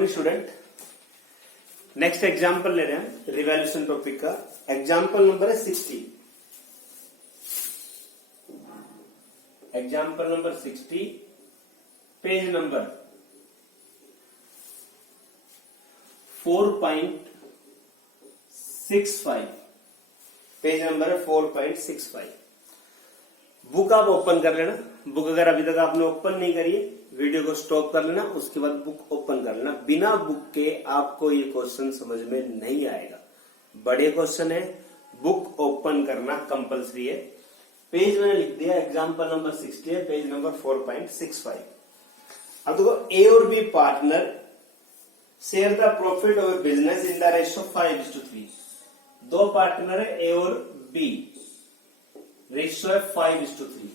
Morning student. Next example ले रहे हैं रिवैल्यूएशन टॉपिक का। एग्जाम्पल नंबर है 60। Example number 60, page number 4.65। Page number है 4.65। बुक आप ओपन कर लेना। बुक अगर अभी तक आपने ओपन नहीं करी है, वीडियो को स्टॉप कर लेना, उसके बाद बुक ओपन कर लेना। बिना बुक के आपको ये क्वेश्चन समझ में नहीं आएगा। बड़े क्वेश्चन है, बुक ओपन करना कंपलसरी है। पेज मैंने लिख दिया, एग्जाम्पल नंबर 60 है, पेज नंबर 4.65। अब देखो, ए और B partner share the profit of business in the ratio 5:3। दो पार्टनर है ए और बी, रेशियो है 5:3।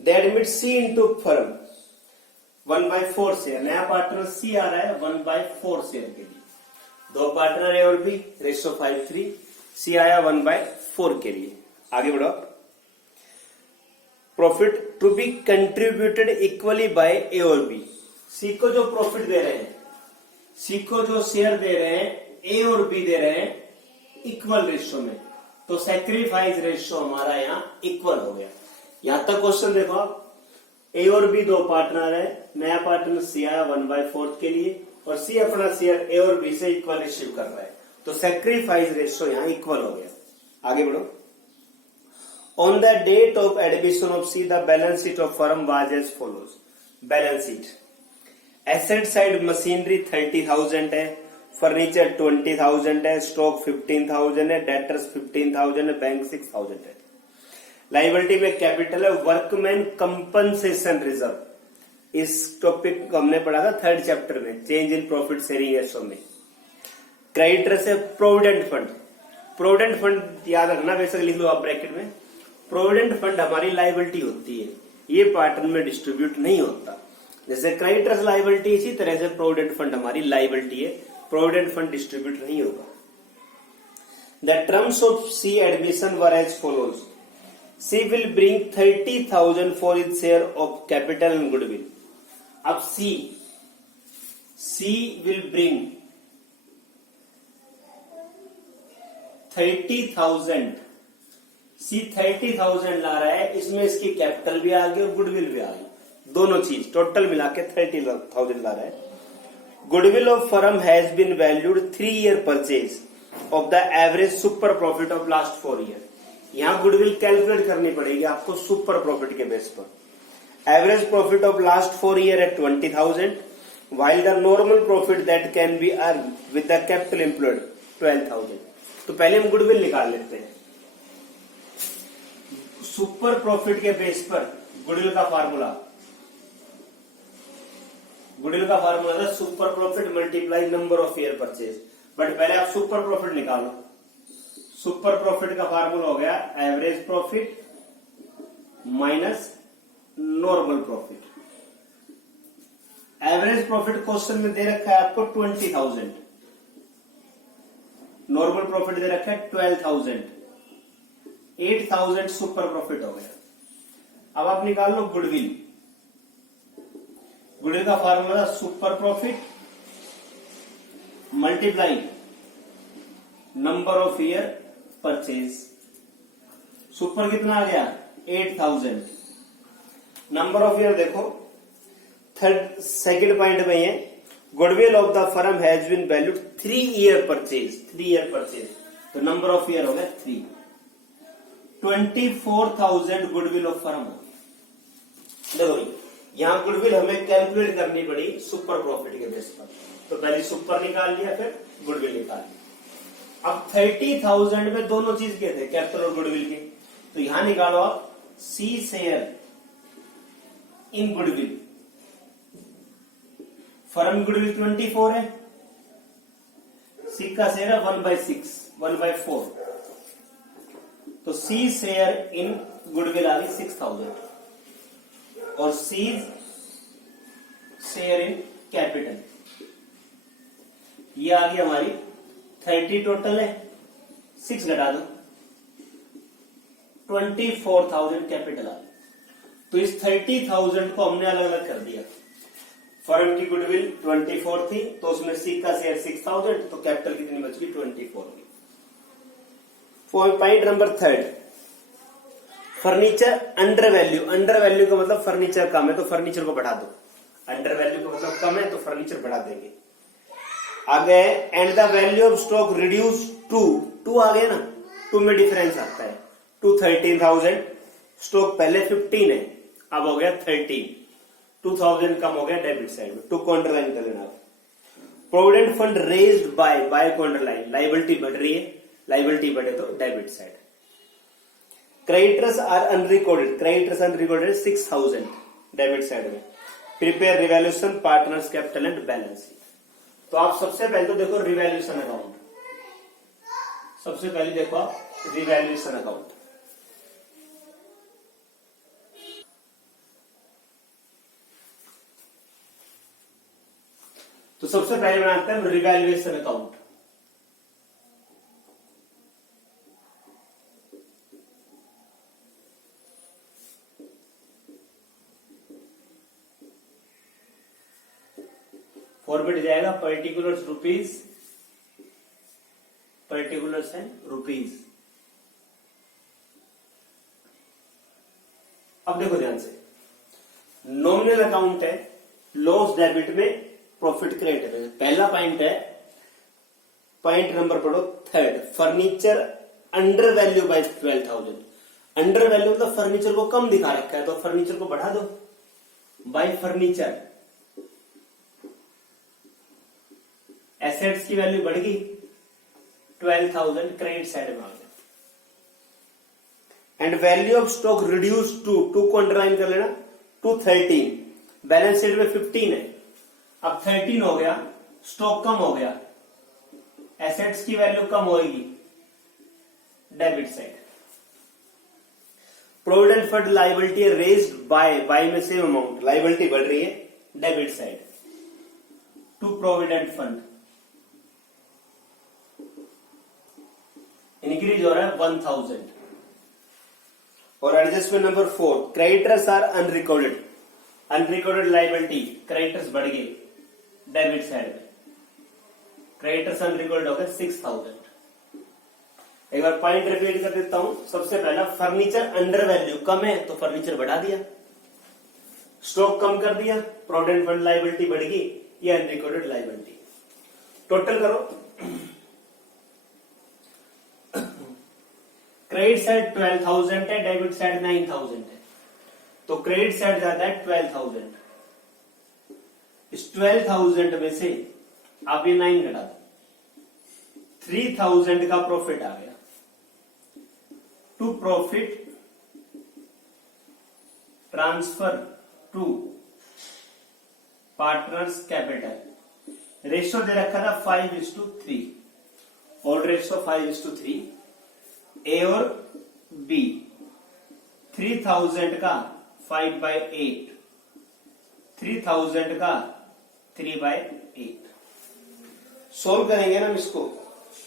They admit C into firm 1/4 share. नया पार्टनर सी आ रहा है 1/4 शेयर के लिए। दो पार्टनर ए और बी, रेशियो 5:3, सी आया 1/4 के लिए। आगे बढ़ो। Profit to be contributed equally by A और बी। सी को जो प्रॉफिट दे रहे हैं, सी को जो शेयर दे रहे हैं, ए और बी दे रहे हैं इक्वल रेशियो में, तो सैक्रिफाइस रेशियो हमारा यहां इक्वल हो गया। यहां तक क्वेश्चन देखो आप, ए और बी दो पार्टनर है, नया पार्टनर सी आया 1/4 के लिए, और सी अपना शेयर ए और बी से इक्वल रिसीव कर रहा है, तो सैक्रिफाइस रेशियो यहां इक्वल हो गया। आगे बढ़ो। On the date of admission of C the balance sheet of firm was as follows. Balance sheet, asset side machinery 30,000 है, फर्नीचर 20,000 है, स्टॉक 15,000 है, डेटर्स 15,000 है, बैंक 6,000 है। लाइबिलिटी में कैपिटल है, वर्कमैन कंपनसेशन रिजर्व। इस टॉपिक को हमने पढ़ा था 3rd चैप्टर में, change in profit sharing ratio में। क्रेडिटर्स है प्रोविडेंट फंड। प्रोविडेंट फंड याद रखना, वैसे लिख लो आप ब्रैकेट में। प्रोविडेंट फंड हमारी लाइबिलिटी होती है, ये पार्टनर में डिस्ट्रीब्यूट नहीं होता। जैसे क्रेडिटर्स लाइबिलिटी, इसी तरह से प्रोविडेंट फंड हमारी लाइबिलिटी है, प्रोविडेंट फंड डिस्ट्रीब्यूट नहीं होगा। The terms of C admission were as follows. C will bring 30,000 for his share of capital and goodwill. अब सी विल ब्रिंग 30,000। सी 30,000 ला रहा है, इसमें इसकी कैपिटल भी आ गई और गुडविल भी आ गई, दोनों चीज टोटल मिला के 30,000 ला रहा है। Goodwill of firm has been valued 3 year purchase of the average super profit of last 4 year. यहां गुडविल कैलकुलेट करनी पड़ेगी आपको सुपर प्रॉफिट के बेस पर। Average profit of last 4 year है 20,000, while the normal profit that can be earned with the capital employed 12,000। तो पहले हम गुडविल निकाल लेते हैं। सुपर प्रॉफिट के बेस पर गुडविल का फार्मूला था super profit multiply number of year purchase. But पहले आप सुपर प्रॉफिट निकालो। सुपर प्रॉफिट का फार्मूला हो गया average profit minus normal profit. Average profit question में दे रखा है आपको 20,000, नॉर्मल प्रॉफिट दे रखा है 12,000, 8,000 सुपर प्रॉफिट हो गया। अब आप निकाल लो गुडविल। गुडविल का formula super profit multiply number of year purchase. Super कितना आ गया 8,000। नंबर ऑफ ईयर देखो, सेकंड पॉइंट में है goodwill of the firm has been valued 3 year purchase. 3 year purchase, तो नंबर ऑफ ईयर हो गया 3। 24,000 गुडविल ऑफ फर्म हो गया। देखो यहां गुडविल हमें कैलकुलेट करनी पड़ी सुपर प्रॉफिट के बेस पर, तो पहले सुपर निकाल लिया, फिर गुडविल निकाल लिया। अब 30,000 में दोनों चीज के थे, कैपिटल और गुडविल के, तो यहां निकालो आप C share in goodwill. Firm goodwill 24 है, सी का शेयर है 1/4, तो सी शेयर इन गुडविल आ गई 6,000 और सी शेयर इन कैपिटल ये आ गई हमारी 30 टोटल है, 6 घटा दो 24,000 कैपिटल आ गई। तो इस 30,000 को हमने अलग अलग कर दिया। फर्म की गुडविल 24 थी, तो उसमें सी का शेयर 6000, तो कैपिटल कितनी बच गई 24 की। Point number 3, furniture under value. Under value का मतलब फर्नीचर कम है तो फर्नीचर को बढ़ा दो, अंडर वैल्यू का मतलब कम है तो फर्नीचर बढ़ा देंगे। आगे and the value of stock reduce to आ गया ना, टू में डिफरेंस आता है, टू 13,000। स्टॉक पहले 15 है, अब हो गया 13, 2000 कम हो गया डेबिट साइड में, टू को अंडरलाइन कर लेना। प्रोविडेंट फंड रेज्ड बाय को अंडरलाइन, लाइबिलिटी बढ़ रही है, लाइबिलिटी बढ़े तो debit side. Creditors are unrecorded, creditors unrecorded 6000 debit side में। Prepare revaluation, partners capital and balance sheet. तो आप सबसे पहले तो देखो रिवैल्यूएशन अकाउंट, सबसे पहले देखो आप रिवैल्यूएशन अकाउंट। तो सबसे पहले बनाते हैं रिवैल्यूएशन अकाउंट। फॉर्मेट जाएगा particulars rupees, particulars and rupees. अब देखो ध्यान से, नॉमिनल अकाउंट है, लॉस डेबिट में प्रॉफिट क्रेडिट है। पहला पॉइंट है, पॉइंट नंबर पढ़ो 3, furniture under value by 12,000। Under value मतलब फर्नीचर को कम दिखा रखा है तो फर्नीचर को बढ़ा दो, बाय फर्नीचर। एसेट्स की वैल्यू बढ़ गई 12,000, क्रेडिट साइड में आ गया। And value of stock reduce to को अंडरलाइन कर लेना, टू 13। बैलेंस शीट में 15 है, अब 13 हो गया, स्टॉक कम हो गया, एसेट्स की वैल्यू कम होगी, debit side. Provident fund liability raised by में सेम अमाउंट, लाइबिलिटी बढ़ रही है, debit side. To provident fund increase हो रहा है 1000। और adjustment number 4, creditors are unrecorded, unrecorded liability, creditors बढ़ गए डेबिट साइड में, क्रेडिटर्स अनरिकॉर्डेड हो गए 6000। एक बार पॉइंट रिपीट कर देता हूं। सबसे पहला, फर्नीचर अंडर वैल्यू कम है तो फर्नीचर बढ़ा दिया, स्टॉक कम कर दिया, प्रोविडेंट फंड लाइबिलिटी बढ़ गई, ये अनरिकॉर्डेड लाइबिलिटी। टोटल करो, क्रेडिट साइड 12,000 है, डेबिट साइड 9,000 है, तो क्रेडिट साइड जाता है 12,000। इस 12,000 में से आप ये 9 घटा दो, 3,000 का प्रॉफिट आ गया। To profit transfer to partners capital. Ratio दे रखा था 5:3, ऑल रेशियो 5:3। ए और बी, 3,000 का 5/8, 3,000 का 3/8। सोल्व करेंगे ना हम इसको,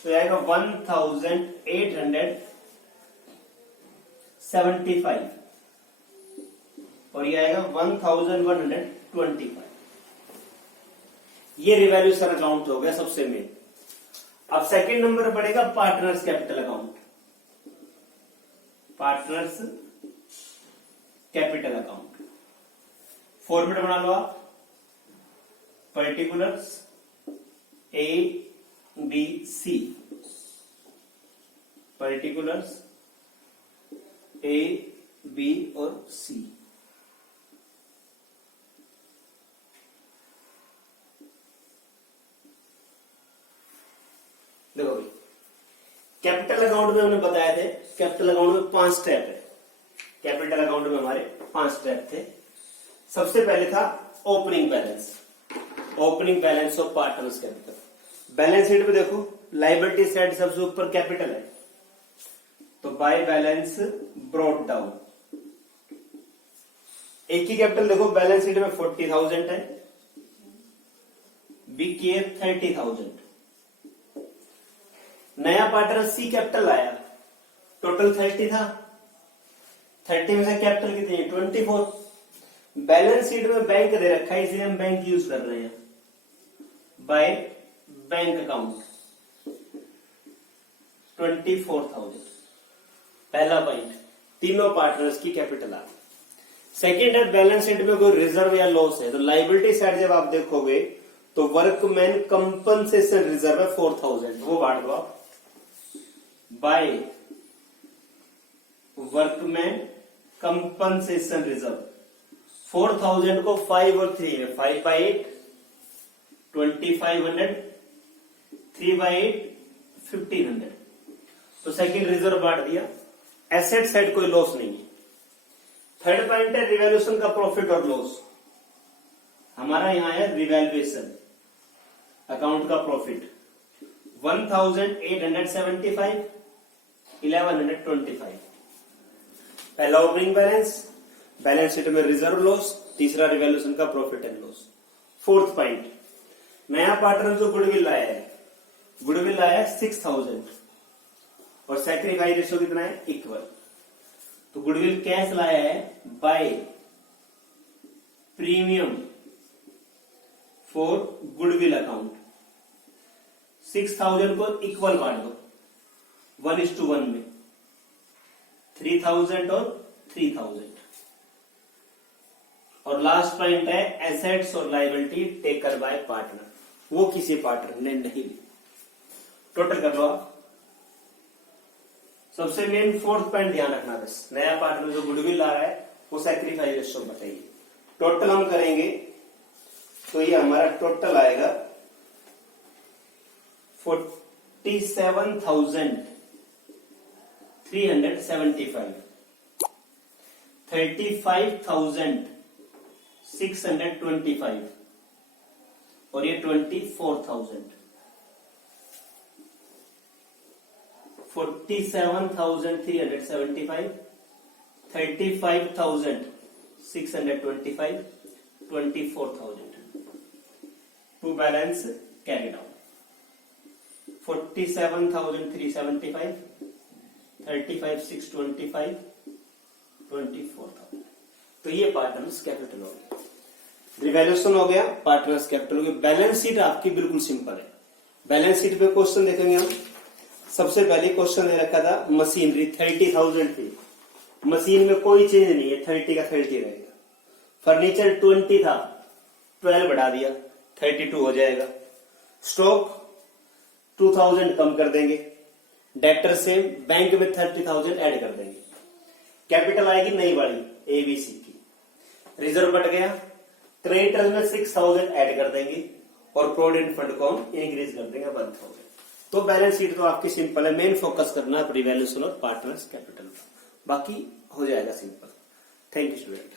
तो आएगा 1,875 और ये आएगा 1,125। ये रिवैल्यूएशन अकाउंट हो गया सबसे मेन। अब सेकंड नंबर पड़ेगा partners capital account, partners capital account. Format बना लो आप, particulars A B C, particulars A B और सी। देखो भाई, कैपिटल अकाउंट में हमने बताया थे, कैपिटल अकाउंट में 5 स्टेप है। कैपिटल अकाउंट में हमारे 5 स्टेप थे। सबसे पहले था opening balance, opening balance of partners capital. Balance sheet में देखो, लायबिलिटी साइड सबसे ऊपर कैपिटल है, तो बाय बैलेंस ब्रॉट डाउन। एक ही कैपिटल देखो, बैलेंस शीट में 40,000 है, बी की 30,000। नया पार्टनर सी कैपिटल आया, टोटल 30 था, 30 में से कैपिटल कितनी है 24, बैलेंस शीट में बैंक दे रखा है, इसे हम बैंक यूज कर रहे हैं। बाय बैंक अकाउंट 24,000, पहला पॉइंट, तीनों पार्टनर्स की कैपिटल आ गई। सेकेंड है बैलेंस शीट में कोई रिजर्व या लॉस है, तो लाइबिलिटी साइड जब आप देखोगे तो वर्कमैन कंपनसेशन रिजर्व है 4,000, वो बांट दो आप बाय वर्कमैन कंपनसेशन रिजर्व। 4,000 को 5 और 3 में 5 by 8 2,500, 3 by 8 1,500, तो सेकंड रिजर्व बांट दिया। एसेट साइड कोई लॉस नहीं है। थर्ड पॉइंट है रिवैल्यूएशन का प्रॉफिट और लॉस। हमारा यहां है रिवैल्यूएशन अकाउंट का प्रॉफिट 1,875, 1,125। पहला ओपनिंग बैलेंस, बैलेंस शीट में रिजर्व लॉस, तीसरा रिवैल्यूएशन का profit and loss. Fourth point, नया पार्टनर जो गुडविल लाया है, गुडविल लाया है 6,000 और सैक्रिफाइस रेशियो कितना है, इक्वल। तो गुडविल कैश लाया है by premium for goodwill account. 6,000 को इक्वल बांट दो 1:1 में, 3,000 और 3,000। और लास्ट पॉइंट है एसेट्स और लायबिलिटी टेकन बाय पार्टनर, वो किसी पार्टनर ने नहीं ली। टोटल कर लो आप। सबसे मेन फोर्थ पॉइंट ध्यान रखना, बस नया पार्टनर जो गुडविल ला रहा है वो सैक्रिफाइस रेशियो बताइए। टोटल हम करेंगे तो ये हमारा टोटल आएगा 47,375, 35,625 और ये 24,000। 47,375, 35,625, 24,000 to balance carried out. 47,375, 35,625, 24,000। तो ये पार्टनर्स कैपिटल हो गया, रिवैल्यूएशन हो गया, पार्टनर्स कैपिटल हो गया। बैलेंस शीट आपकी बिल्कुल सिंपल है। बैलेंस शीट पे क्वेश्चन देखेंगे हम। सबसे पहले क्वेश्चन दे रखा था मशीनरी 30,000 थी, मशीन में कोई चेंज नहीं है, 30 का 30 रहेगा। फर्नीचर 20 था, 12 बढ़ा दिया 32 हो जाएगा। स्टॉक 2,000 कम कर देंगे, डेप्टर से बैंक में 30,000 ऐड कर देंगे। कैपिटल आएगी नई वाली एबीसी की। रिजर्व बढ़ गया, क्रेडिटर में 6,000 ऐड कर देंगे और प्रोविडेंट फंड को हम इंक्रीज कर देंगे 1,000। तो बैलेंस शीट तो आपकी सिंपल है, मेन फोकस करना है रिवैल्यूएशन और पार्टनर्स कैपिटल, बाकी हो जाएगा सिंपल। Thank you student.